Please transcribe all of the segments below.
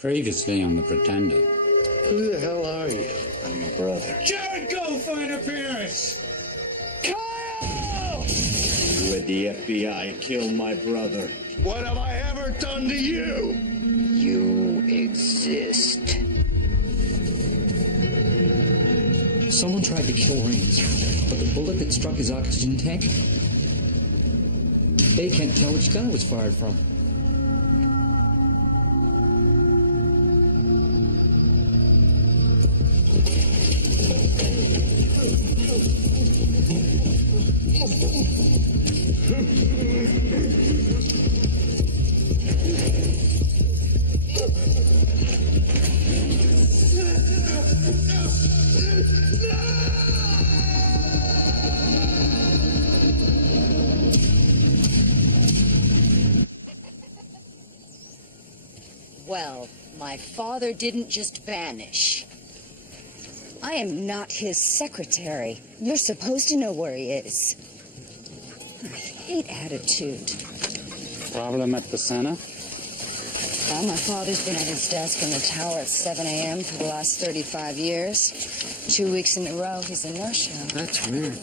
Previously on The Pretender. Who the hell are you? I'm your brother. Jared, go for an appearance! Kyle! You at the FBI killed my brother. What have I ever done to you? You exist. Someone tried to kill Rains, but the bullet that struck his oxygen tank, they can't tell which gun it was fired from. Well, my father didn't just vanish. I am not his secretary. You're supposed to know where he is. I hate attitude. Problem at the center? Well, my father's been at his desk in the tower at 7 a.m. for the last 35 years. 2 weeks in a row, he's a no-show. That's weird.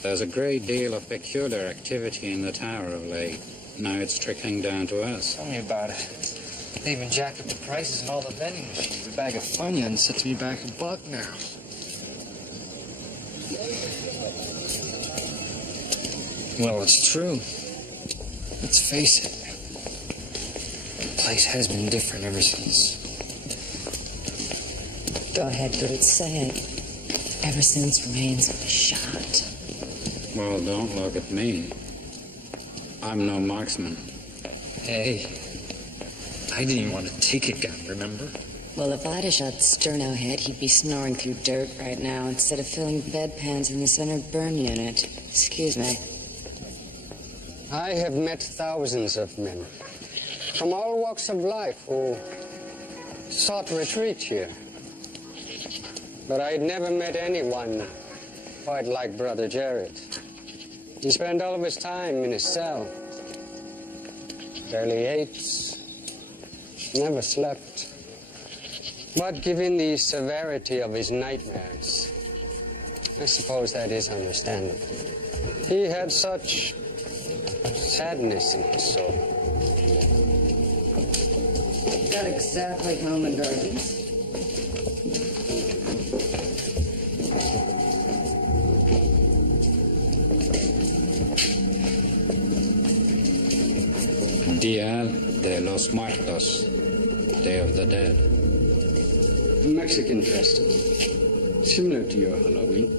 There's a great deal of peculiar activity in the tower of late. Now it's trickling down to us. Tell me about it. They even jacked up the prices in all the vending machines. A bag of Funyuns sets me back $1 now. Well, it's true. Let's face it. The place has been different ever since. Go ahead, good, say it. Ever since Rains was shot. Well, don't look at me. I'm no marksman. Hey, I didn't even want to take a gun, remember? Well, if I'd have shot Sterno head, he'd be snoring through dirt right now instead of filling bedpans in the center burn unit. Excuse me. I have met thousands of men from all walks of life who sought retreat here. But I had never met anyone quite like Brother Jared. He spent all of his time in his cell. Barely ate, never slept. But given the severity of his nightmares, I suppose that is understandable. He had such sadness in his soul. Not exactly home and gardens. Dia de los Muertos, Day of the Dead. A Mexican festival, similar to your Halloween,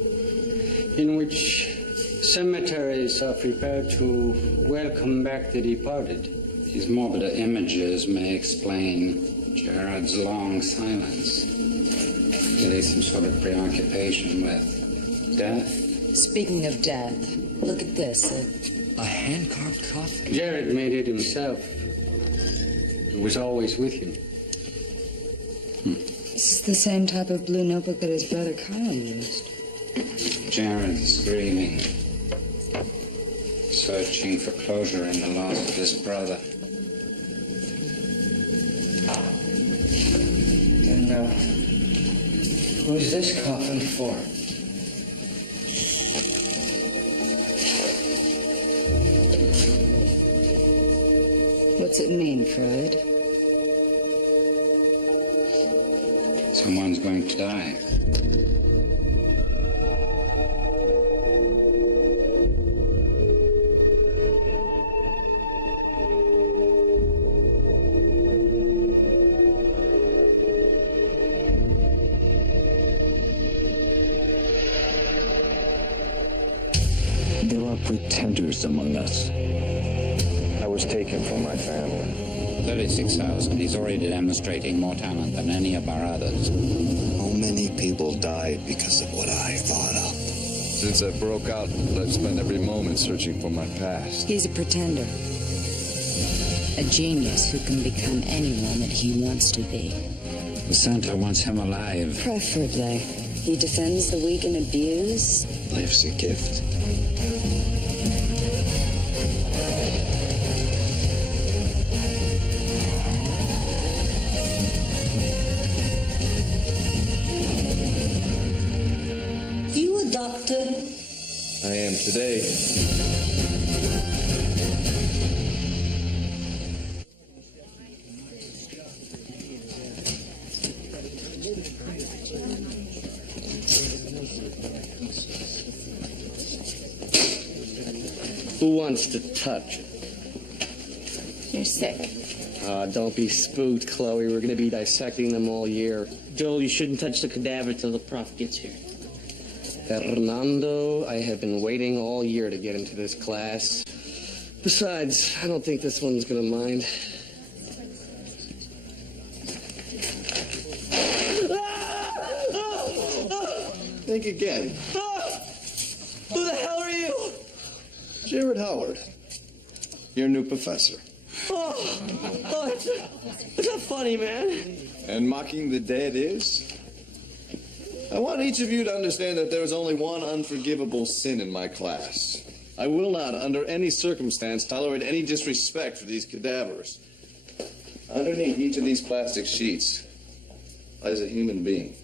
in which cemeteries are prepared to welcome back the departed. These morbid images may explain Jared's long silence. Really some sort of preoccupation with death. Speaking of death, look at this. A hand-carved coffin. Jared made it himself. It was always with him. This is the same type of blue notebook that his brother Kyle used. Jared's grieving, searching for closure in the loss of his brother. And, who's this coffin for? What's it mean, Freud? Someone's going to die. There are pretenders among us. I was taken from my family. 36,000. He's already demonstrating more talent than any of our others. How many people died because of what I thought up? Since I broke out, I've spent every moment searching for my past. He's a pretender. A genius who can become anyone that he wants to be. The center wants him alive. Preferably. He defends the weak and abused. Life's a gift. Doctor? I am today. Who wants to touch it? You're sick. Don't be spooked, Chloe. We're going to be dissecting them all year. Joel, you shouldn't touch the cadaver till the prof gets here. Fernando, I have been waiting all year to get into this class. Besides, I don't think this one's going to mind. Think again. Who the hell are you? Jared Howard, your new professor. It's not funny, man. And mocking the dead is? I want each of you to understand that there is only one unforgivable sin in my class. I will not, under any circumstance, tolerate any disrespect for these cadavers. Underneath each of these plastic sheets lies a human being.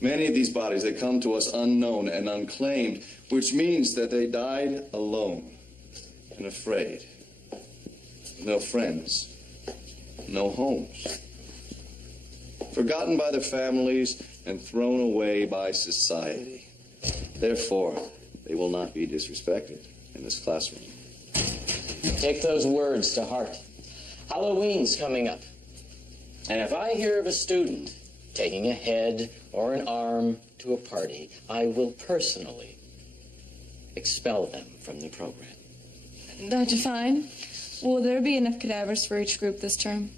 Many of these bodies, they come to us unknown and unclaimed, which means that they died alone and afraid. No friends, no homes. Forgotten by their families and thrown away by society. Therefore, they will not be disrespected in this classroom. Take those words to heart. Halloween's coming up. And if I hear of a student taking a head or an arm to a party, I will personally expel them from the program. Dr. Fine, will there be enough cadavers for each group this term?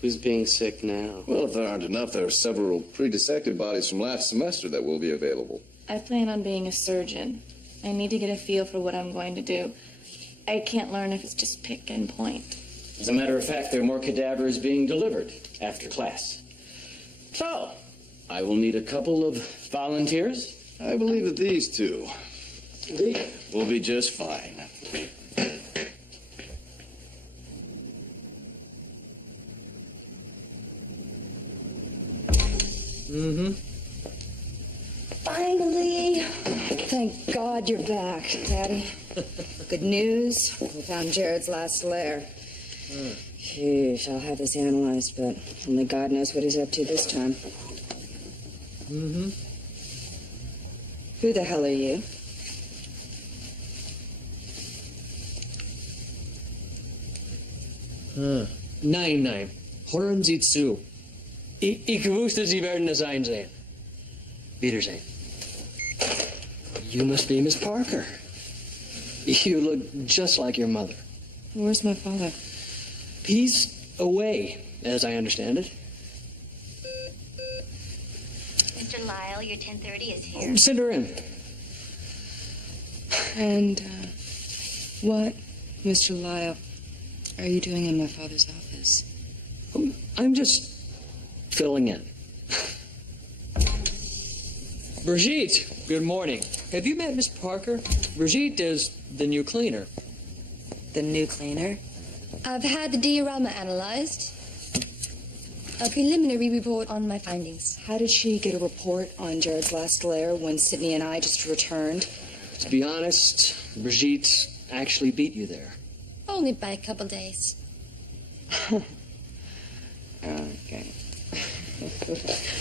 Who's being sick now? Well, if there aren't enough, there are several pre-dissected bodies from last semester that will be available. I plan on being a surgeon. I need to get a feel for what I'm going to do. I can't learn if it's just pick and point. As a matter of fact, there are more cadavers being delivered after class. So, I will need a couple of volunteers. I believe that these two will be just fine. Finally! Thank God you're back, Daddy. Good news, we found Jared's last lair. Sheesh, I'll have this analyzed, but only God knows what he's up to this time. Who the hell are you? Nein. Hören Sie zu. Ich wusste, Sie werden es einsehen. Wiedersehen. You must be Miss Parker. You look just like your mother. Where's my father? He's away, as I understand it. Mr. Lyle, your 10:30 is here. Send her in. And, what, Mr. Lyle, are you doing in my father's office? I'm just filling in. Brigitte, good morning. Have you met Miss Parker? Brigitte is the new cleaner. The new cleaner? I've had the diorama analyzed. A preliminary report on my findings. How did she get a report on Jared's last lair when Sydney and I just returned? To be honest, Brigitte actually beat you there. Only by a couple days. Okay.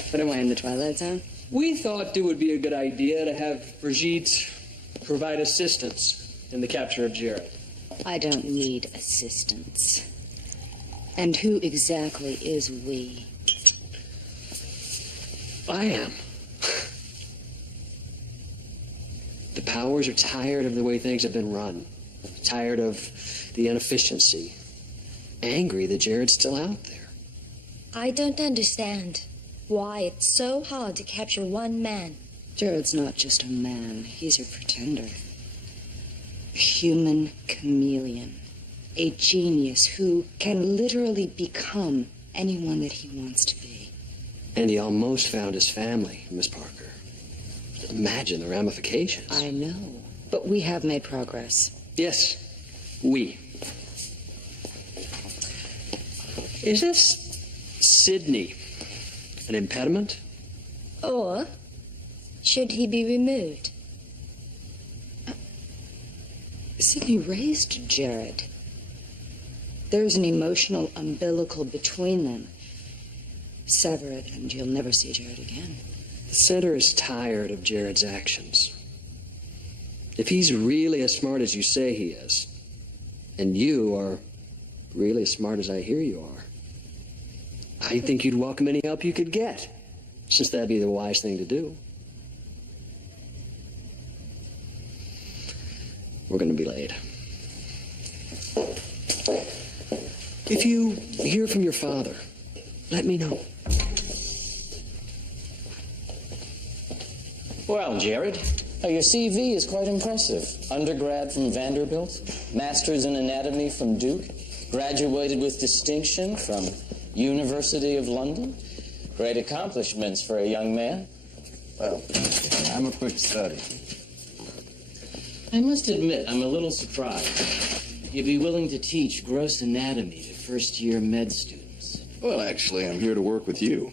What am I, in the Twilight Zone? We thought it would be a good idea to have Brigitte provide assistance in the capture of Jared. I don't need assistance. And who exactly is we? I am. The powers are tired of the way things have been run. Tired of the inefficiency. Angry that Jared's still out there. I don't understand why it's so hard to capture one man. Jared's not just a man. He's a pretender. A human chameleon. A genius who can literally become anyone that he wants to be. And he almost found his family, Miss Parker. Imagine the ramifications. I know. But we have made progress. Yes, we. Is this Sydney an impediment? Or should he be removed? Sidney raised Jared. There's an emotional umbilical between them. Sever it and you'll never see Jared again. The center is tired of Jared's actions. If he's really as smart as you say he is, and you are really as smart as I hear you are, I think you'd welcome any help you could get, since that'd be the wise thing to do. We're going to be late. If you hear from your father, let me know. Well, Jared, your CV is quite impressive. Undergrad from Vanderbilt, master's in anatomy from Duke, graduated with distinction from University of London. Great accomplishments for a young man. Well, I'm a quick study. I must admit, I'm a little surprised. You'd be willing to teach gross anatomy to first-year med students. Well, actually, I'm here to work with you.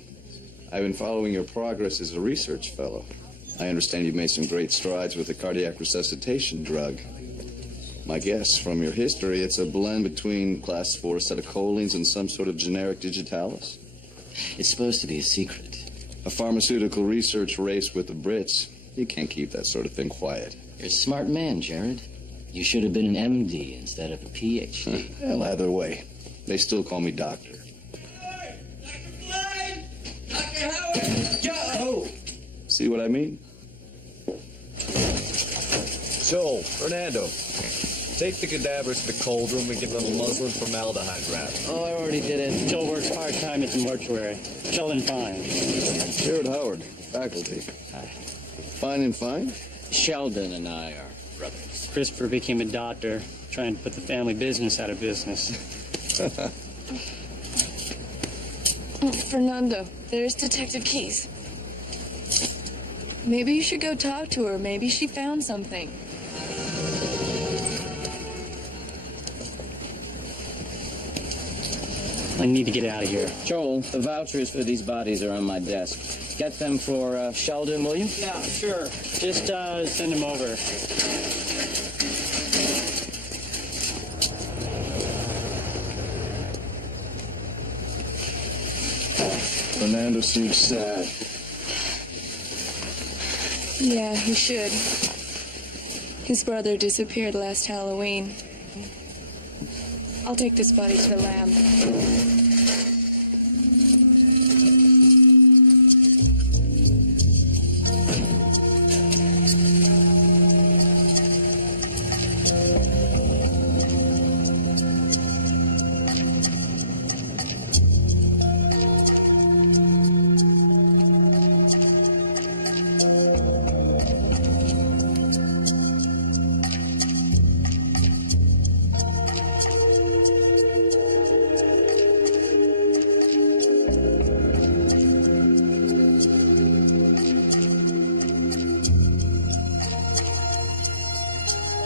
I've been following your progress as a research fellow. I understand you've made some great strides with the cardiac resuscitation drug. My guess from your history, it's a blend between class 4 acetylcholines and some sort of generic digitalis. It's supposed to be a secret. A pharmaceutical research race with the Brits. You can't keep that sort of thing quiet. You're a smart man, Jared. You should have been an MD instead of a PhD. Well, either way, they still call me doctor. Dr. Howard! Joe! See what I mean? Joel, Fernando, take the cadavers to the cold room and give them a muslin formaldehyde wrap. Oh, I already did it. Joel works part-time at the mortuary. Sheldon Fine. Jared Howard, faculty. Hi. Fine and fine? Sheldon and I are brothers. Christopher became a doctor, trying to put the family business out of business. Fernando, there's Detective Keys. Maybe you should go talk to her. Maybe she found something. I need to get out of here. Joel, the vouchers for these bodies are on my desk. Get them for Sheldon, will you? Yeah, sure. Just send them over. Fernando seems sad. Yeah, he should. His brother disappeared last Halloween. I'll take this body to the lab.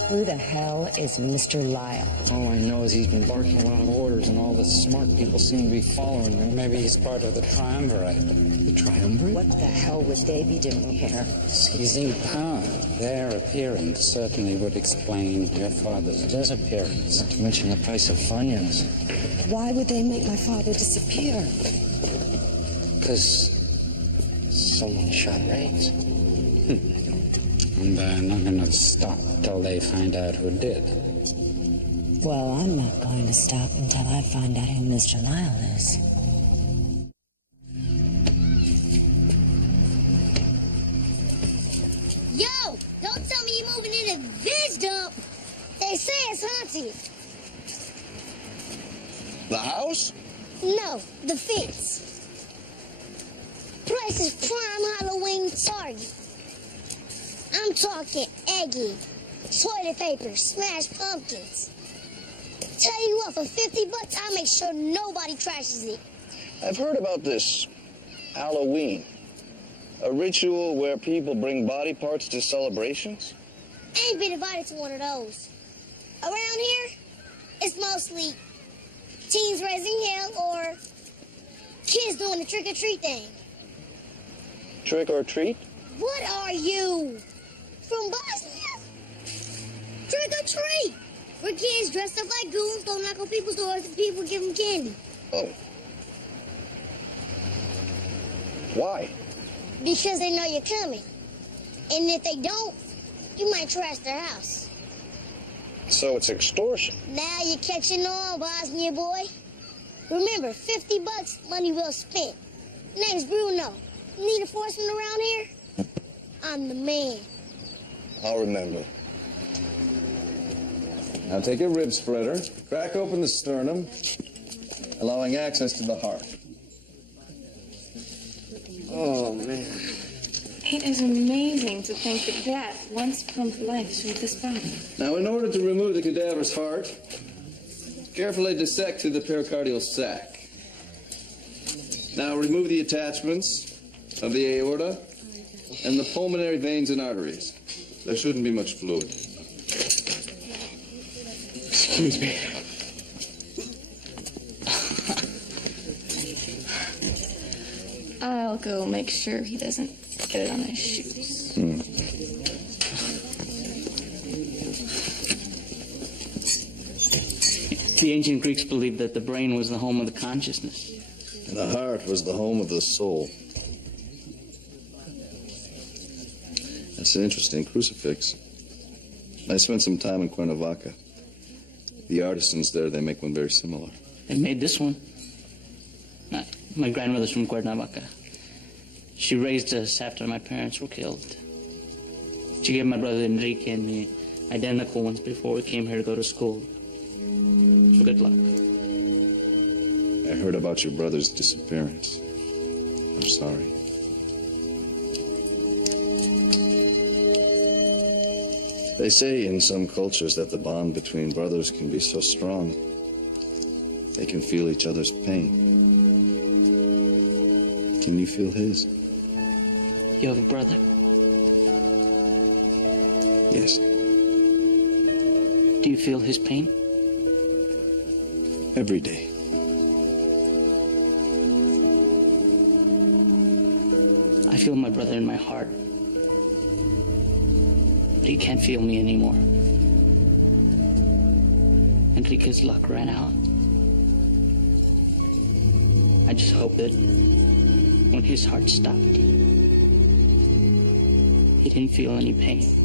Who the hell is Mr. Lyle? All I know is he's been barking a lot of orders, and all the smart people seem to be following him. Maybe he's part of the triumvirate. The triumvirate? What the hell would they be doing here? Seizing power. Their appearance certainly would explain your father's disappearance. Not to mention the price of Funyuns. Why would they make my father disappear? Because someone shot Raines. And they're not going to stop till they find out who did. Well, I'm not going to stop until I find out who Mr. Lyle is. Yo! Don't tell me you're moving into this dump! They say it's haunted. The house? No, the fence. Price is prime Halloween target. I'm talking eggy, toilet paper, smashed pumpkins. Tell you what, for $50, I'll make sure nobody trashes it. I've heard about this Halloween. A ritual where people bring body parts to celebrations? Ain't been invited to one of those. Around here, it's mostly teens raising hell or kids doing the trick-or-treat thing. Trick or treat? What are you? From Bosnia? Trick or treat for kids dressed up like goons, don't knock on people's doors, and people give them candy. Oh. Why? Because they know you're coming. And if they don't, you might trash their house. So it's extortion. Now you're catching on, Bosnia boy. Remember, $50, money well spent. Name's Bruno. Need enforcement around here? I'm the man. I'll remember. Now take a rib spreader, crack open the sternum, allowing access to the heart. Oh, man. It is amazing to think that death once pumped life through this body. Now, in order to remove the cadaver's heart, carefully dissect through the pericardial sac. Now, remove the attachments of the aorta and the pulmonary veins and arteries. There shouldn't be much fluid. Excuse me. I'll go make sure he doesn't get it on his shoes. The ancient Greeks believed that the brain was the home of the consciousness. And the heart was the home of the soul. That's an interesting crucifix. I spent some time in Cuernavaca. The artisans there, they make one very similar. They made this one. My grandmother's from Cuernavaca. She raised us after my parents were killed. She gave my brother Enrique and me identical ones before we came here to go to school. So good luck. I heard about your brother's disappearance. I'm sorry. They say in some cultures that the bond between brothers can be so strong, they can feel each other's pain. Can you feel his? You have a brother? Yes. Do you feel his pain? Every day. I feel my brother in my heart. But he can't feel me anymore. Enrique's luck ran out. I just hope that when his heart stopped, he didn't feel any pain.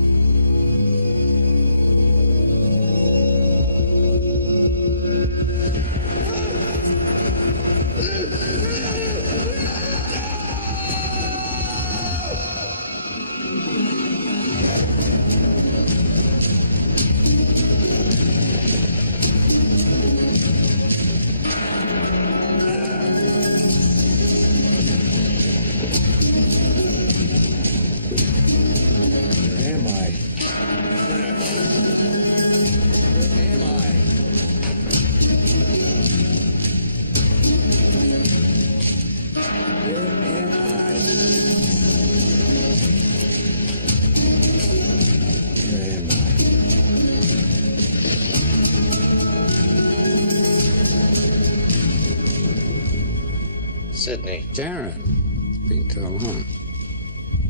Sydney. Jared, it's been too long.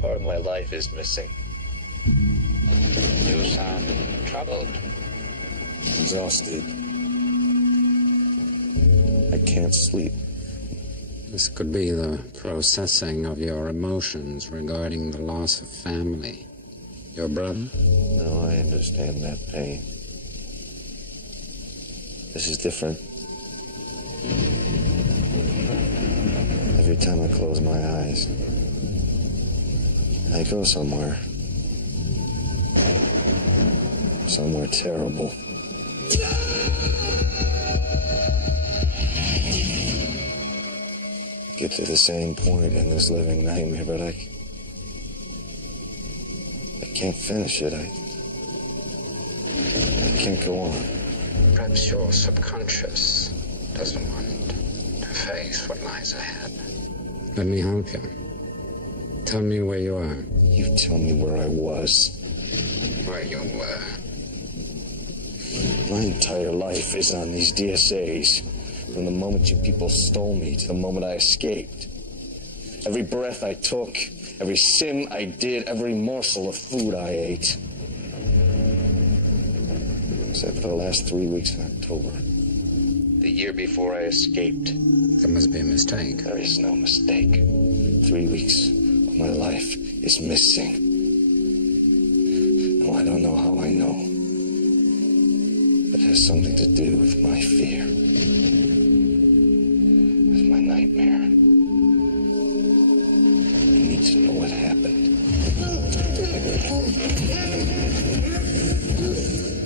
Part of my life is missing. You sound troubled. Exhausted. I can't sleep. This could be the processing of your emotions regarding the loss of family. Your brother? No, I understand that pain. This is different. Every time I close my eyes, I go somewhere. Somewhere terrible. Get to the same point in this living nightmare, but I can't finish it. I can't go on. Perhaps your subconscious doesn't want to face what lies ahead. Let me help you. Tell me where you are. You tell me where I was. Where you were. My entire life is on these DSAs. From the moment you people stole me to the moment I escaped. Every breath I took, every sim I did, every morsel of food I ate. except for the last 3 weeks in October. The year before I escaped. There must be a mistake. There is no mistake. 3 weeks of my life is missing. No, I don't know how I know. But it has something to do with my fear. With my nightmare. I need to know what happened.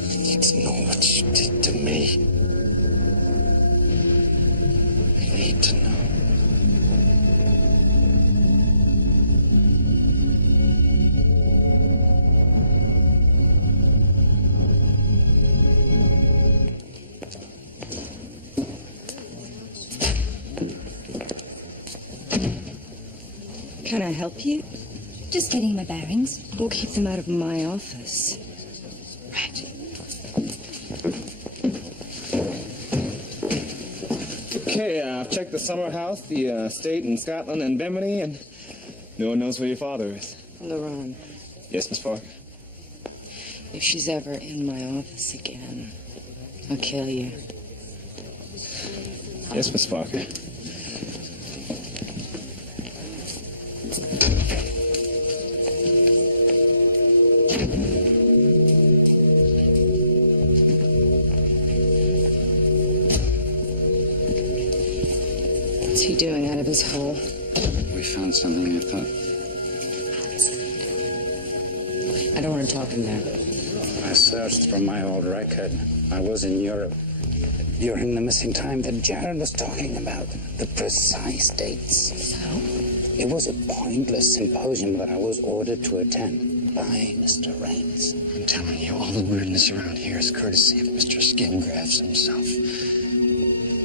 I need to know what you did to me. I need to know. Can I help you? Just getting my bearings. We'll keep them out of my office. Okay, I've checked the summer house, the estate in Scotland and Bimini, and no one knows where your father is. Laurent, Yes, Miss Parker? if she's ever in my office again, I'll kill you. Yes, Miss Parker. What's he doing out of his hole? We found something, I thought. I don't want to talk in there. I searched for my old record. I was in Europe during the missing time that Jared was talking about. The precise dates. So? It was a pointless symposium that I was ordered to attend by Mr. Raines. I'm telling you, all the weirdness around here is courtesy of Mr. Skingrass himself.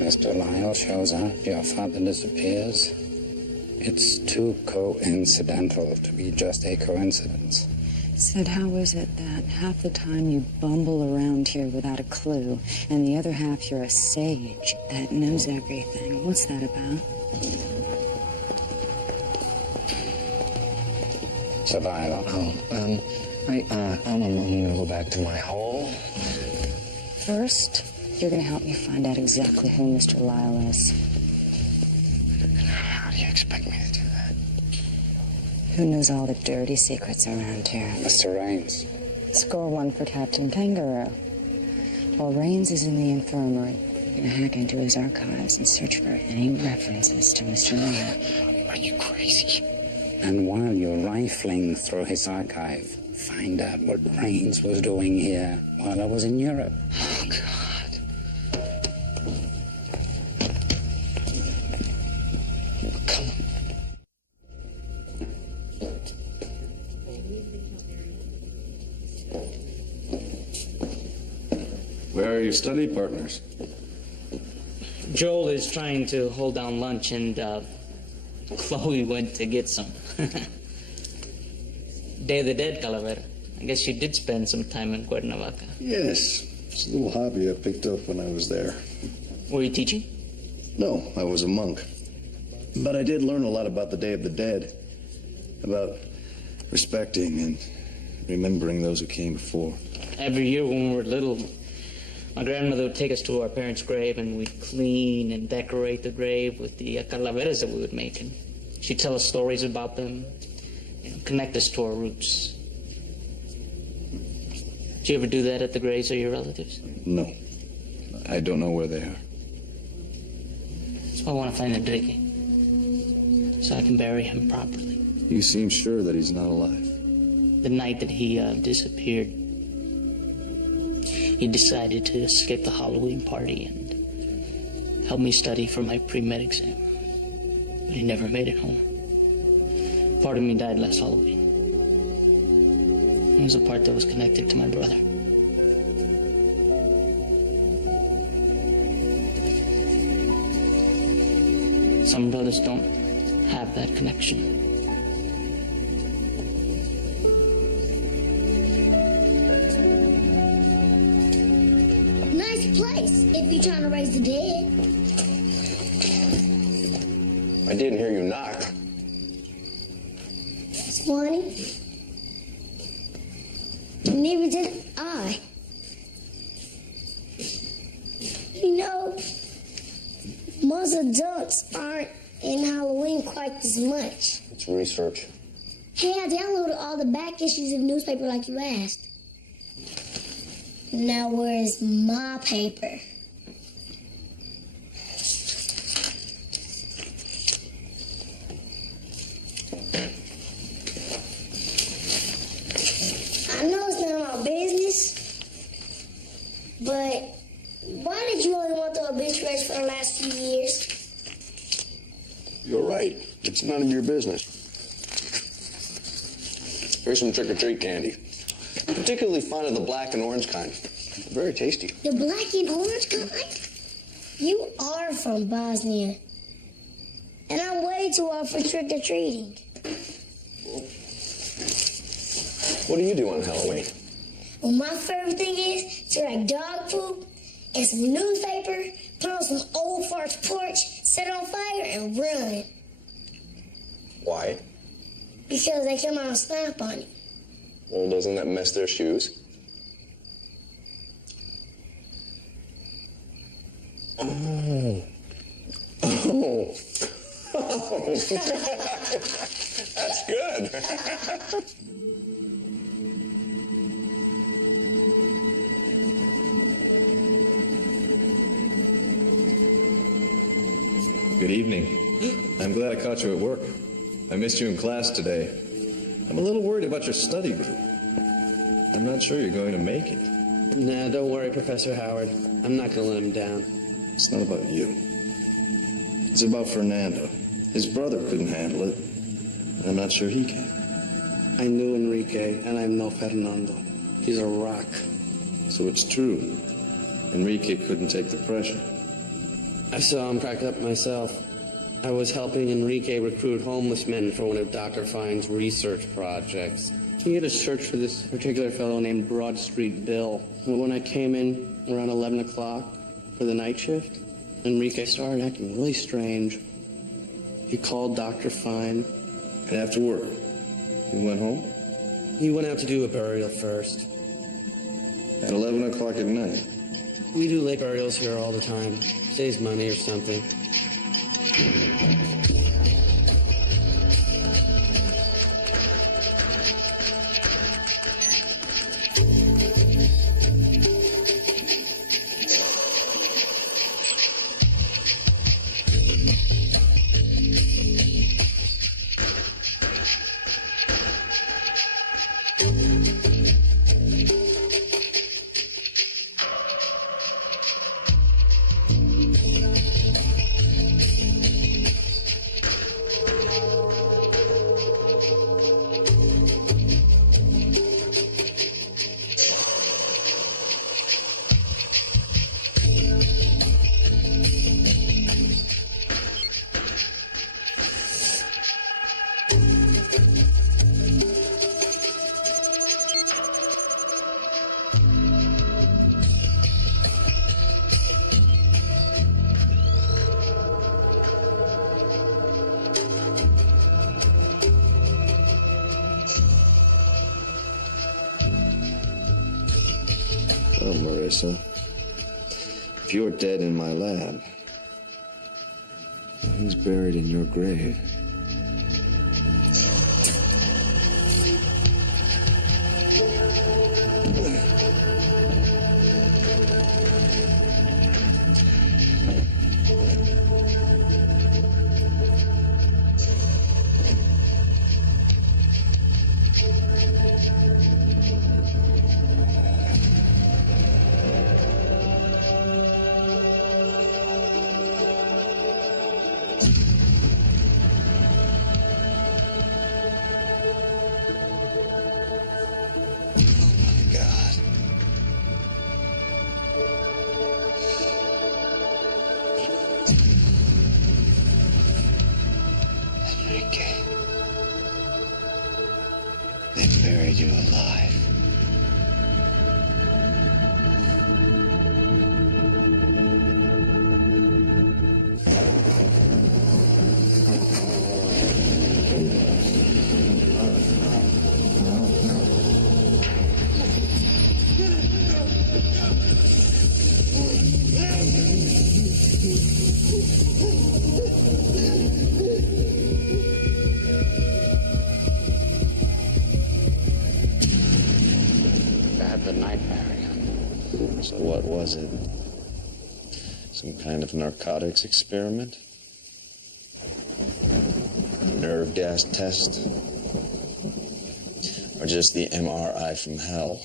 Mr. Lyle shows up, your father disappears. It's too coincidental to be just a coincidence. Sid, how is it that half the time you bumble around here without a clue, and the other half you're a sage that knows everything? What's that about? Survival. I'm gonna go back to my hole. First, you're gonna help me find out exactly who Mr. Lyle is. How do you expect me to do that? Who knows all the dirty secrets around here? Mr. Raines. Score one for Captain Kangaroo. While Raines is in the infirmary, you're gonna hack into his archives and search for any references to Mr. Lyle. Are you crazy? And while you're rifling through his archive, find out what Raines was doing here while I was in Europe. Oh, God. Come on. Where are your study partners? Joel is trying to hold down lunch, and Chloe went to get some. Day of the Dead, Calavera. I guess you did spend some time in Cuernavaca. Yes. It's a little hobby I picked up when I was there. Were you teaching? No, I was a monk. But I did learn a lot about the Day of the Dead. About respecting and remembering those who came before. Every year when we were little, my grandmother would take us to our parents' grave, and we'd clean and decorate the grave with the calaveras that we would make. And she'd tell us stories about them, connect us to our roots. Did you ever do that at the graves of your relatives? No. I don't know where they are. So I want to find Enrique, so I can bury him properly. You seem sure that he's not alive. The night that he disappeared, he decided to escape the Halloween party and help me study for my pre-med exam. But he never made it home. Part of me died last Halloween. It was a part that was connected to my brother. Some brothers don't have that connection. Nice place if you're trying to raise the dead. I didn't hear you knock. Swanee. Neither did I. You know, most adults aren't in Halloween quite as much. It's research. Hey, I downloaded all the back issues of the newspaper like you asked. Now where's my paper? I know it's not my business, but why did you only want the obituaries for the last few years? You're right. It's none of your business. Here's some trick-or-treat candy. Particularly fond of the black and orange kind. Very tasty. The black and orange kind? You are from Bosnia. And I'm way too old for trick-or-treating. What do you do on Halloween? Well, my favorite thing is to write dog poop and some newspaper, put on some old fart's porch, set it on fire, and run. Why? Because they come out and stomp on you. Well, doesn't that mess their shoes? Oh. Oh. Oh. That's good. Good evening. I'm glad I caught you at work. I missed you in class today. I'm a little worried about your study group. I'm not sure you're going to make it. Nah, don't worry, Professor Howard. I'm not going to let him down. It's not about you. It's about Fernando. His brother couldn't handle it, and I'm not sure he can. I knew Enrique, and I know Fernando. He's a rock. So it's true. Enrique couldn't take the pressure. I saw him crack up myself. I was helping Enrique recruit homeless men for one of Dr. Fine's research projects. He had a search for this particular fellow named Broad Street Bill. When I came in around 11 o'clock for the night shift, Enrique started acting really strange. He called Dr. Fine. And after work, he went home? He went out to do a burial first. At 11 o'clock at night? We do late burials here all the time. Saves money or something. Well, Marissa, if you're dead in my lab, who's buried in your grave? They buried you alive. So what was it? Some kind of narcotics experiment? Nerve gas test? Or just the MRI from hell?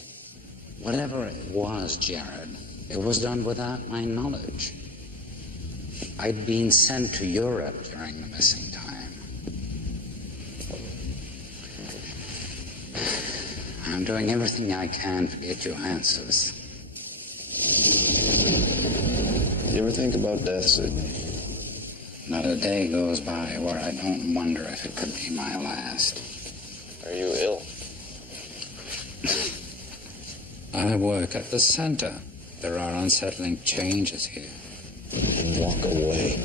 Whatever it was, Jared, it was done without my knowledge. I'd been sent to Europe during the missing time. I'm doing everything I can to get you answers. You ever think about death, Sidney? Not a day goes by where I don't wonder if it could be my last. Are you ill? I work at the center. There are unsettling changes here. And walk away.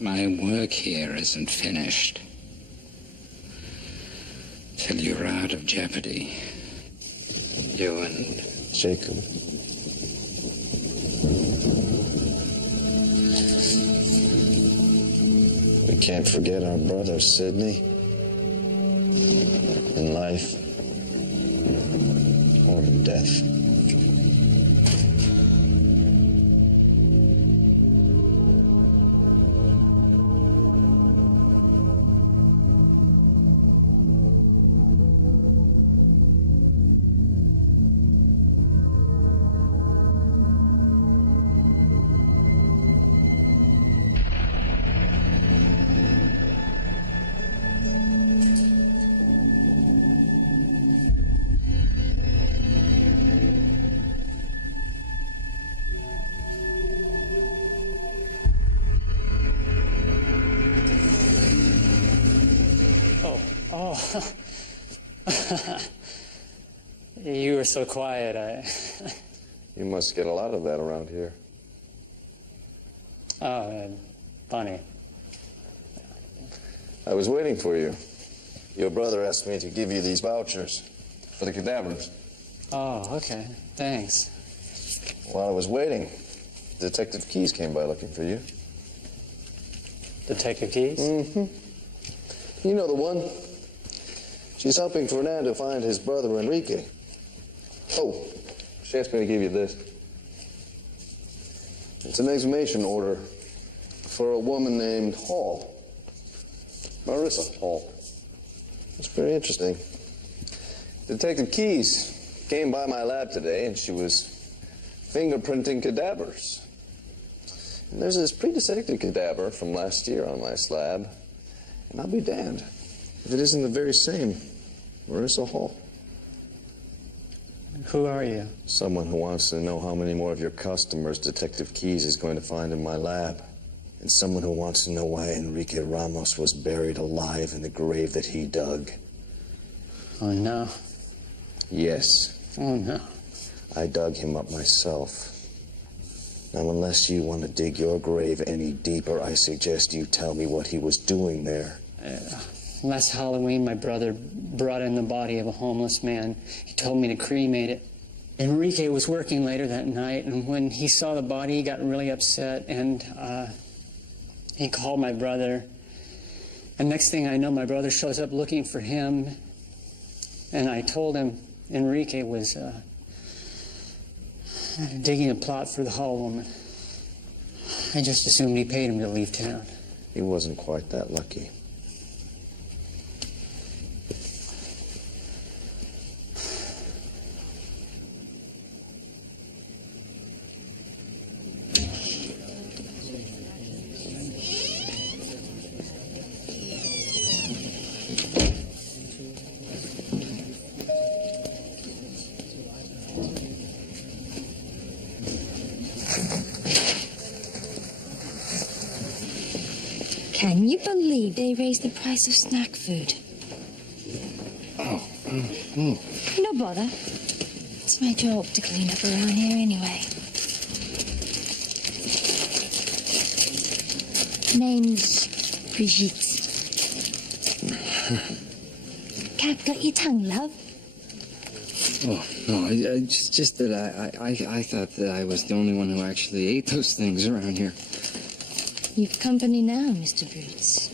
My work here isn't finished. Till you're out of jeopardy. You and Jacob. We can't forget our brother, Sidney. In life or in death. You were so quiet, You must get a lot of that around here. Funny. I was waiting for you. Your brother asked me to give you these vouchers for the cadavers. Oh, okay. Thanks. While I was waiting, Detective Keyes came by looking for you. Detective Keyes? Mm-hmm. You know the one. She's helping Fernando find his brother Enrique. Oh, she asked me to give you this. It's an exhumation order for a woman named Hall. Marissa Hall. It's very interesting. Detective Keyes came by my lab today, and she was fingerprinting cadavers. And there's this pre-dissected cadaver from last year on my slab, and I'll be damned if it isn't the very same Marissa Hall. Who are you? Someone who wants to know how many more of your customers Detective Keyes is going to find in my lab. And someone who wants to know why Enrique Ramos was buried alive in the grave that he dug. Oh, no. Yes. Oh, no. I dug him up myself. Now, unless you want to dig your grave any deeper, I suggest you tell me what he was doing there. Last Halloween, my brother brought in the body of a homeless man. He told me to cremate it. Enrique was working later that night, and when he saw the body, he got really upset, and he called my brother. And next thing I know, my brother shows up looking for him, and I told him Enrique was digging a plot for the Hall woman. I just assumed he paid him to leave town. He wasn't quite that lucky. Can you believe they raised the price of snack food? No bother. It's my job to clean up around here anyway. Name's Brigitte. Cat got your tongue, love? Oh, no, just that I thought that I was the only one who actually ate those things around here. You've company now, Mr. Brutes.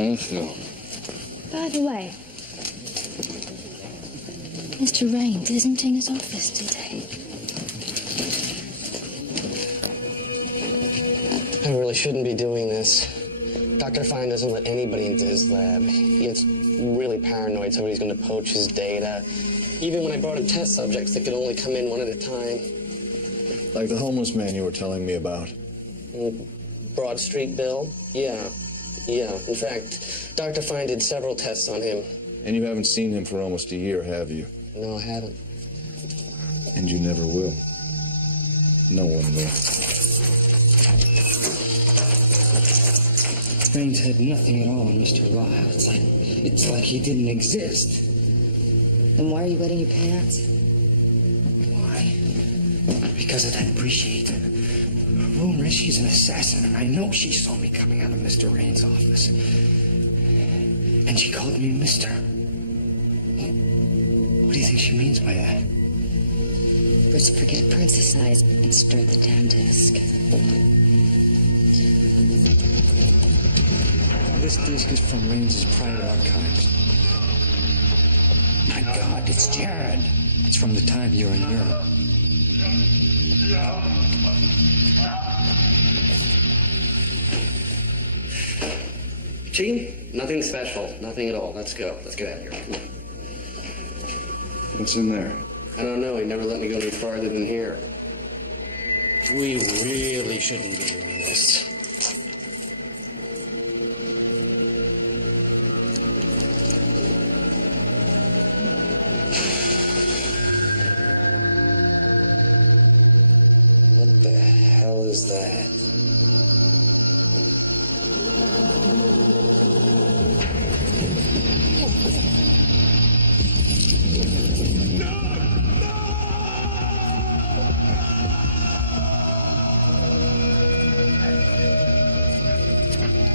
Thank you. By the way, Mr. Raines isn't in his office today. I really shouldn't be doing this. Dr. Fine doesn't let anybody into his lab. He gets really paranoid somebody's going to poach his data. Even when I brought in test subjects that could only come in one at a time. Like the homeless man you were telling me about. Broad Street Bill? Yeah. In fact, Dr. Fine did several tests on him. And you haven't seen him for almost a year, have you? No, I haven't. And you never will. No one will. Raines had nothing at all on Mr. Lyle. It's like he didn't exist. Then why are you wetting your pants? Why? Because of that appreciate. Rumor is she's an assassin, and I know she saw me coming out of Mr. Raines' office. And she called me Mister. What do you think she means by that? Let's forget Princess Eyes and start the damn desk. This disc is from Raines' private archives. My God, it's Jared. It's from the time you were in Europe. Chicken? Nothing special. Nothing at all. Let's go. Let's get out of here. Come on. What's in there? I don't know. He never let me go any farther than here. We really shouldn't be doing this. What the hell is that?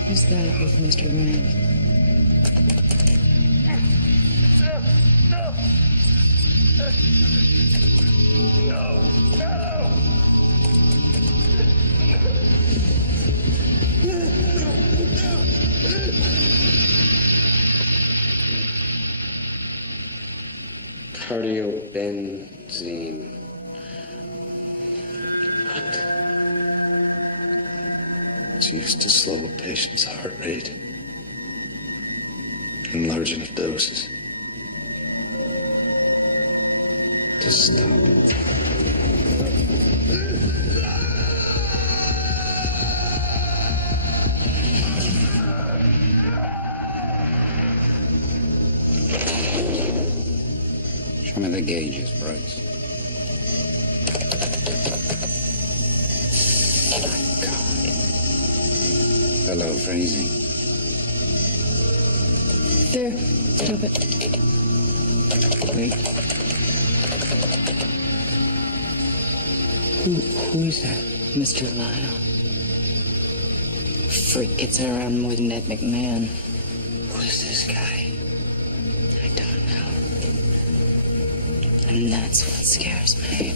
Who's that with Mr. Raines? Cardiobenzene. It's used to slow a patient's heart rate in large enough doses to stop it. Show me the gauges, Brooks. Hello, freezing. There. Stop it. Wait. Who is that? Mr. Lyle. Freak gets around more than Ed McMahon. Who is this guy? I don't know. And that's what scares me.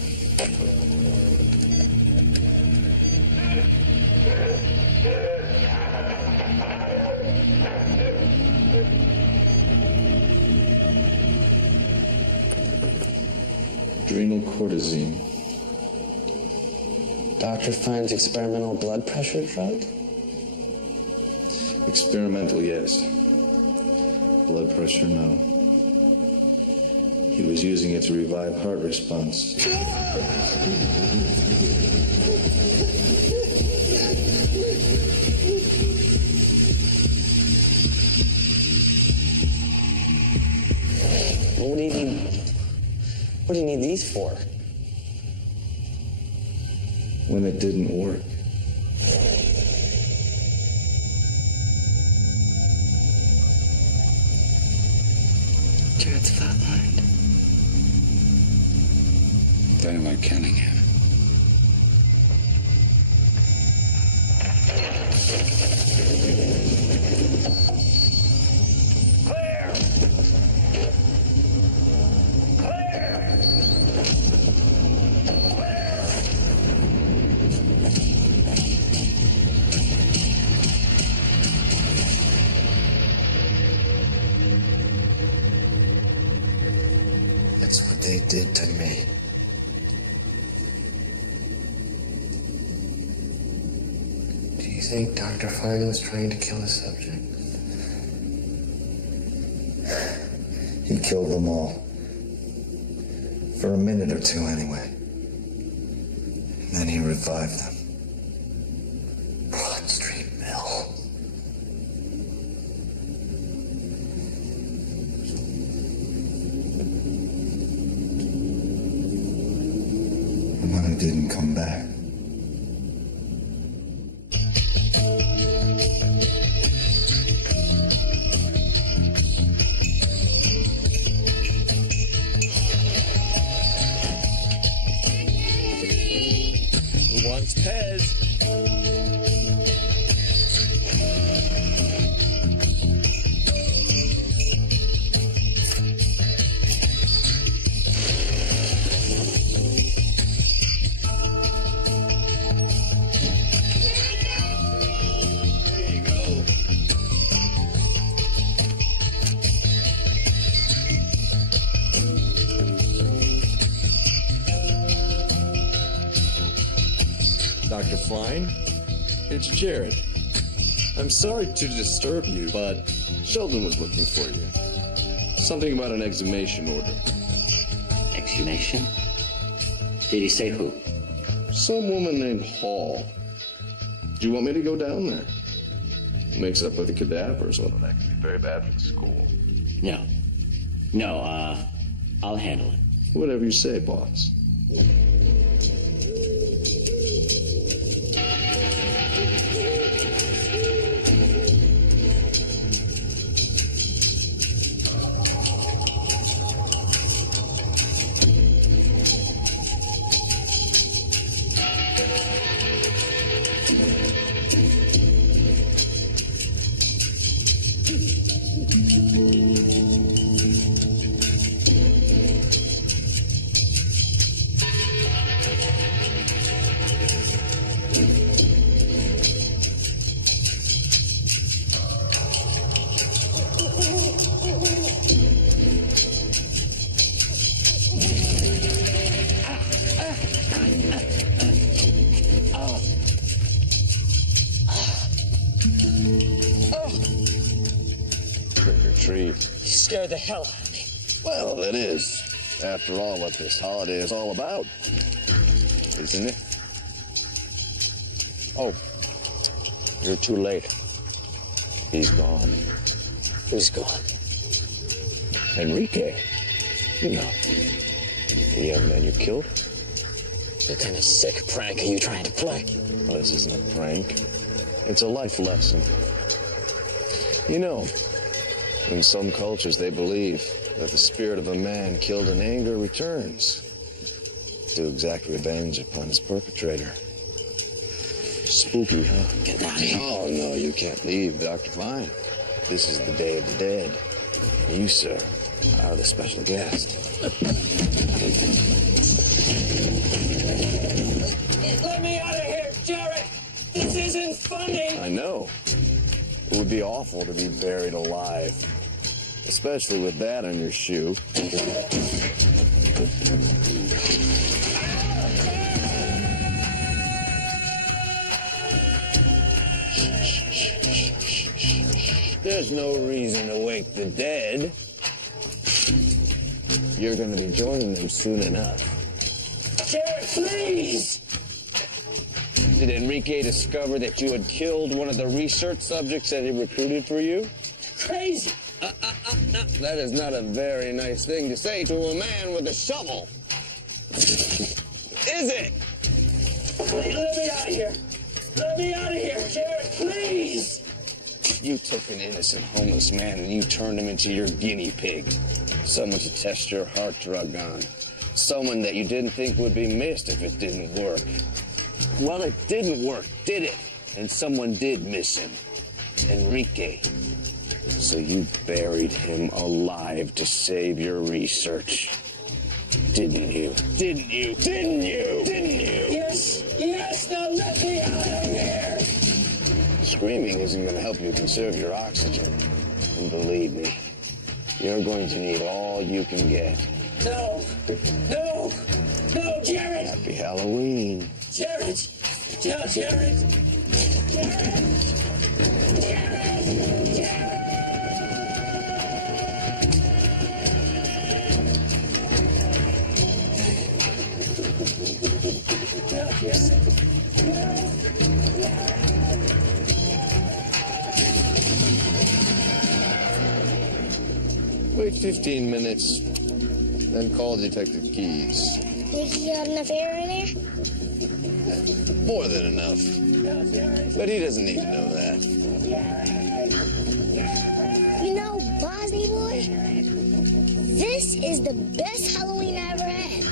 Adrenal cortisone. Dr. Fine's experimental blood pressure drug? Experimental, yes. Blood pressure, no. He was using it to revive heart response. What do you need these for? When it didn't work. Jared's flatlined. Blame about Cunningham. think Dr. Fine was trying to kill the subject? He killed them all. For a minute or two, anyway. And then he revived them. Broad Street Mill. The money didn't come back. Who wants Pez? Dr. Fine, it's Jared. I'm sorry to disturb you, but Sheldon was looking for you. Something about an exhumation order. Exhumation? Did he say who? Some woman named Hall. Do you want me to go down there? Mix up with the cadavers, well, that could be very bad for the school. No, I'll handle it. Whatever you say, boss. Treat. You scared the hell out of me. Well, that is, after all, what this holiday is all about, isn't it? Oh, you're too late. He's gone. Who's gone? Enrique. You know, the young man you killed. What kind of sick prank are you trying to play? Well, this isn't a prank. It's a life lesson. You know, in some cultures, they believe that the spirit of a man killed in anger returns to exact revenge upon his perpetrator. Spooky, huh? Get out of here. Oh, no, you can't leave, Dr. Fine. This is the Day of the Dead. You, sir, are the special guest. Let me out of here, Jared! This isn't funny! I know. It would be awful to be buried alive. Especially with that on your shoe. There's no reason to wake the dead. You're going to be joining them soon enough. Jared, please! Did Enrique discover that you had killed one of the research subjects that he recruited for you? Crazy! That is not a very nice thing to say to a man with a shovel. Is it? Let me out of here! Let me out of here, Jared, please! You took an innocent homeless man and you turned him into your guinea pig. Someone to test your heart drug on. Someone that you didn't think would be missed if it didn't work. Well, it didn't work, did it? And someone did miss him. Enrique. So you buried him alive to save your research. Didn't you? Didn't you? Didn't you? Didn't you? Yes, now let me out of here! Screaming isn't going to help you conserve your oxygen. And believe me, you're going to need all you can get. No, Jared! Happy Halloween. Jared! Wait 15 minutes, then call Detective Keys. Think you got enough air in there? More than enough. But he doesn't need to know that. You know, Bosny boy, this is the best Halloween I ever had.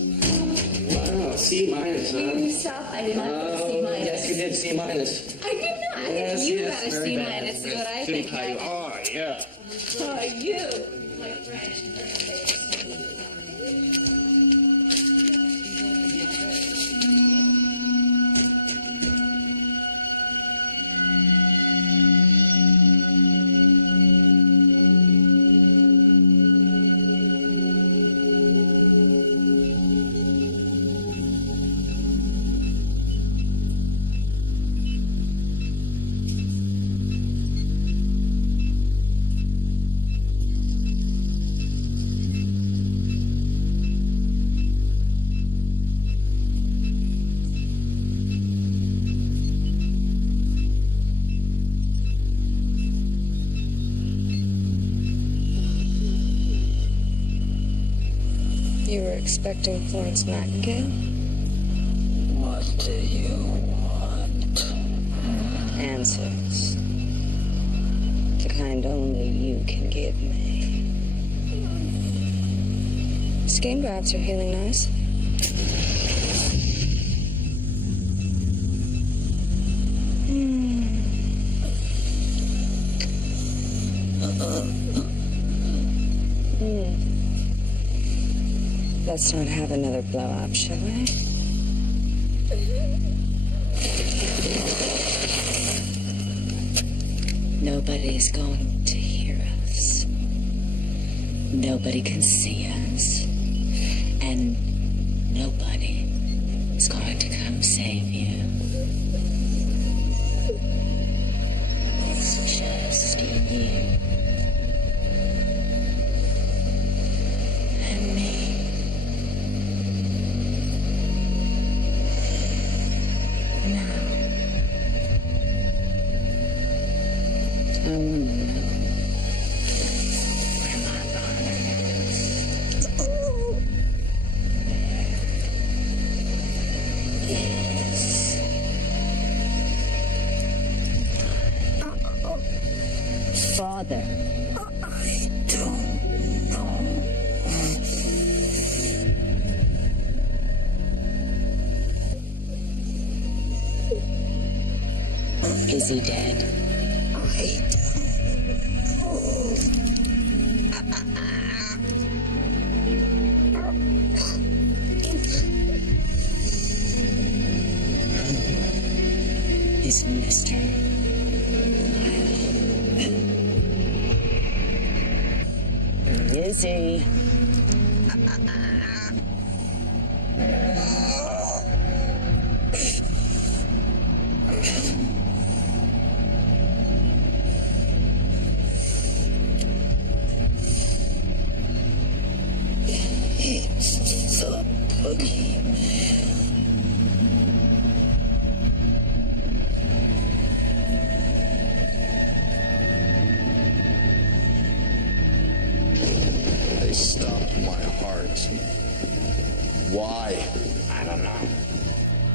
Wow, C minus, huh? You stop. I did not get a C minus. Yes, you did C minus. I did not. Yes, You yes, got a very C bad. minus is what I Shouldn't think. high you. Oh, yeah. Oh, you, my friend. You were expecting Florence Nightingale? What do you want? Answers. The kind only you can give me. Skin grafts are healing nicely. Let's not have another blow-up, shall we? Nobody's going to hear us. Nobody can see us. And nobody is going to come save you. It's just you. And me. I want to know where my father is. Yes. Father. I don't know. Is he dead? I is Mr. Is he? It's the boogeyman. They stopped my heart. Why? I don't know.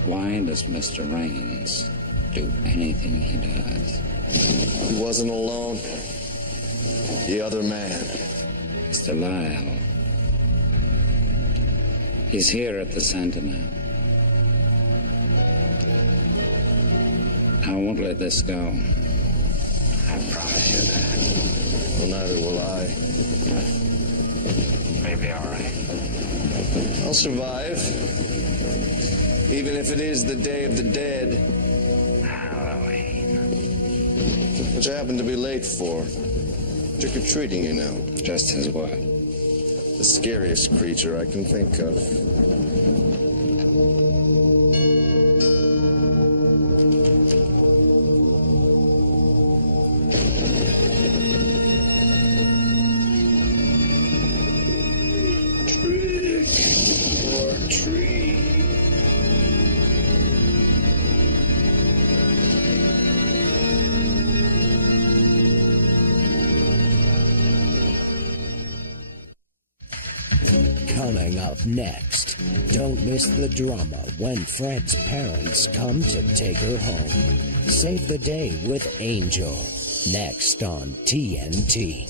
Why does Mr. Raines do anything he does? He wasn't alone. The other man. Mr. Lyle. He's here at the center now. I won't let this go. I promise you that. Well, neither will I. Maybe all right. I'll survive. Even if it is the Day of the Dead. Halloween. Which I happen to be late for. Trick-or-treating, you know. Just as what? The scariest creature I can think of. Coming up next, don't miss the drama when Fred's parents come to take her home. Save the day with Angel, next on TNT.